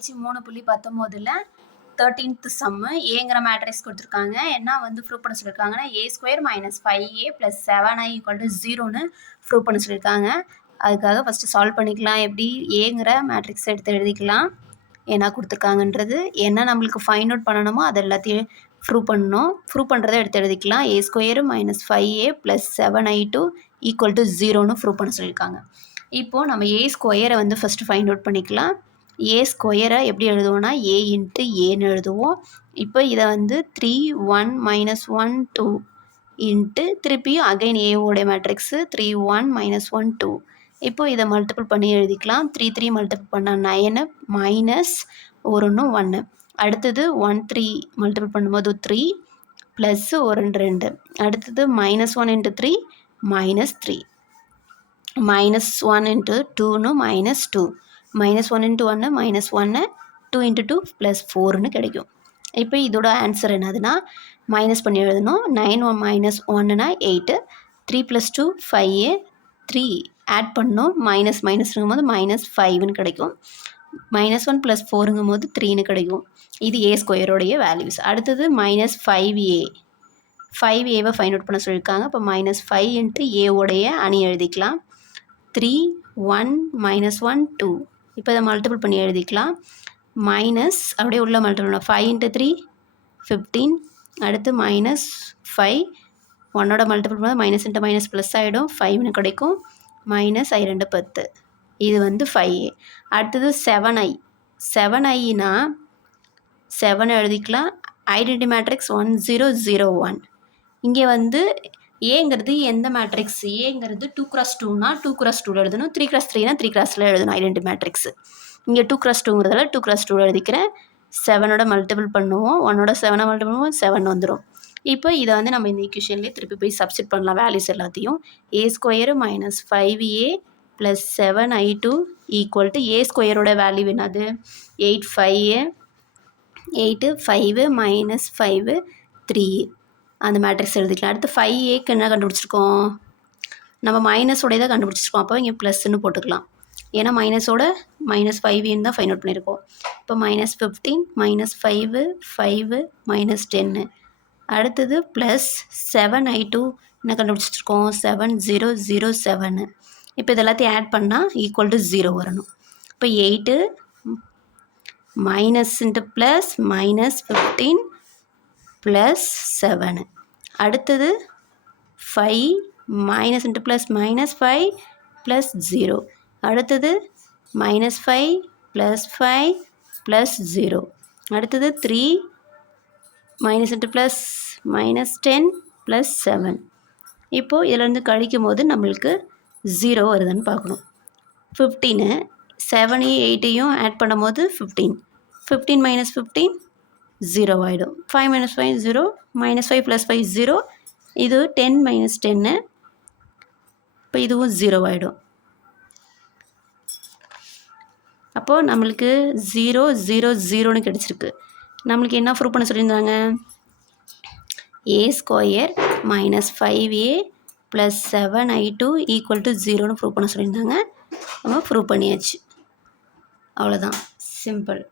பயிற்சி 3.19ல் 13th சம்மு ஏங்கிற matrix கொடுத்துருக்காங்க. என்ன வந்து ப்ரூவ் பண்ண சொல்லியிருக்காங்கன்னா a² - 5a + 7i = 0ன்னு ப்ரூவ் பண்ண சொல்லியிருக்காங்க. அதுக்காக ஃபஸ்ட்டு சால்வ் பண்ணிக்கலாம். எப்படி ஏங்கிற மேட்ரிக்ஸ் எடுத்து எழுதிக்கலாம். என்ன கொடுத்துருக்காங்கன்றது என்ன நம்மளுக்கு ஃபைண்ட் அவுட் பண்ணணுமோ அது எல்லாத்தையும் ப்ரூவ் பண்ணணும். ப்ரூவ் பண்ணுறதை எடுத்து எழுதிக்கலாம். a² - 5a + 7i2 = 0ன்னு ப்ரூவ் பண்ண சொல்லியிருக்காங்க. இப்போது நம்ம a² வந்து ஃபஸ்ட்டு ஃபைண்ட் அவுட் பண்ணிக்கலாம். a² எப்படி எழுதுவோம்னா a × aன்னு எழுதுவோம். இப்போ இதை வந்து 3 1 - 1 2 இன்ட்டு திருப்பியும் அகைன் ஏவோடைய மேட்ரிக்ஸு 3 1 - 1 2. இப்போ இதை மல்டிபிள் பண்ணி எழுதிக்கலாம். 3 3 மல்டிபிள் பண்ணால் 9 மைனஸ் ஒரு 1. அடுத்தது 1 3 மல்டிபிள் பண்ணும்போது 3 ப்ளஸ்ஸு ஒரு 2. அடுத்தது -1 × 3 -3. -1 × 2ன்னு -2. -1 × 1 -1 2 × 2 + 4ன்னு கிடைக்கும். இப்போ இதோட ஆன்சர் என்னதுன்னா மைனஸ் பண்ணி எழுதணும். 9 - 1 8. 3 + 2 5a. 3 ஆட் பண்ணணும். மைனஸ்ங்கும்போது -5ன்னு கிடைக்கும். -1 + 4ங்கும்போது 3ன்னு கிடைக்கும். இது a² வேல்யூஸ். அடுத்தது -5a. 5aவை ஃபைண்ட் அவுட் பண்ண சொல்லியிருக்காங்க. இப்போ -5 × a அணி எழுதிக்கலாம். 3 1 - 1 2. இப்போ இதை மல்டிபிள் பண்ணி எழுதிக்கலாம். மைனஸ் அப்படியே உள்ள மல்டிபிள் 5 × 3 15. அடுத்து -5 1ஓட மல்டிபிள் பண்ணால் மைனஸ் இன்ட்டு மைனஸ் ப்ளஸ் ஆகிடும். 5ன்னு கிடைக்கும். -i2 10. இது வந்து 5a. அடுத்தது 7i. 7iனா 7 எழுதிக்கலாம். Identity matrix 1 0 0 1. இங்கே வந்து ஏங்கிறது எந்த மேட்ரிக்ஸ்? ஏங்கிறது 2x2னா 2x2 எழுதணும். 3x3னா 3x3 எழுதணும் ஐடென்டி மேட்ரிக்ஸு. இங்கே 2x2ங்கிறதால 2x2 எழுதிக்கிறேன். 7ஓட மல்டிபிள் பண்ணுவோம். 1ஓட 7 மல்டிபிள் பண்ணுவோம். 7 வந்துடும். இப்போ இதை வந்து நம்ம இந்த ஈக்குவேஷன்லேயே திருப்பி போய் சப்ஸ்டிட் பண்ணலாம் வேல்யூஸ் எல்லாத்தையும். a² - 5a + 7i2 = a² value என்னது 8 5 8 5 -5 3. அந்த மேட்ரிக்ஸ் எழுதிக்கலாம். அடுத்து 5aக்கு என்ன கண்டுபிடிச்சிருக்கோம்? நம்ம மைனஸோடைய தான் கண்டுபிடிச்சிருக்கோம். அப்போ இங்கே ப்ளஸ்ன்னு போட்டுக்கலாம். ஏன்னா மைனஸோட -5a தான் ஃபைண்ட் அவுட் பண்ணியிருக்கோம். இப்போ -15 -5 5 -10. அடுத்தது ப்ளஸ் 7i2 என்ன கண்டுபிடிச்சிருக்கோம்? 7 0 0 7. இப்போ இது எல்லாத்தையும் ஆட் பண்ணால் =0 வரணும். இப்போ 8 மைனஸ் இன்ட்டு ப்ளஸ் -15 ப்ளஸ் 7. அடுத்தது 5 மைனஸ் இன்ட்டு ப்ளஸ் -5 ப்ளஸ் 0. அடுத்தது -5 ப்ளஸ் 5 ப்ளஸ் 0. அடுத்தது 3 மைனஸ் இன்ட்டு ப்ளஸ் -10 ப்ளஸ் 7. இப்போது இதிலேருந்து கழிக்கும் போது நம்மளுக்கு 0 வருதுன்னு பார்க்கணும். 15 7ஐயும் 8ஐயும் ஆட் பண்ணும் போது 15 15 - 15 0 ஆகிடும். 5 - 5 0 -5 + 5 0. இது 10 - 10. இப்போ இதுவும் 0 ஆகிடும். அப்போது நம்மளுக்கு 0 0 0ன்னு கிடச்சிருக்கு. நம்மளுக்கு என்ன ப்ரூவ் பண்ண சொல்லியிருந்தாங்க? a² - 5a + 7i2 = 0ன்னு ப்ரூவ் பண்ண சொல்லியிருந்தாங்க. நம்ம ப்ரூவ் பண்ணியாச்சு. அவ்வளோதான், சிம்பிள்.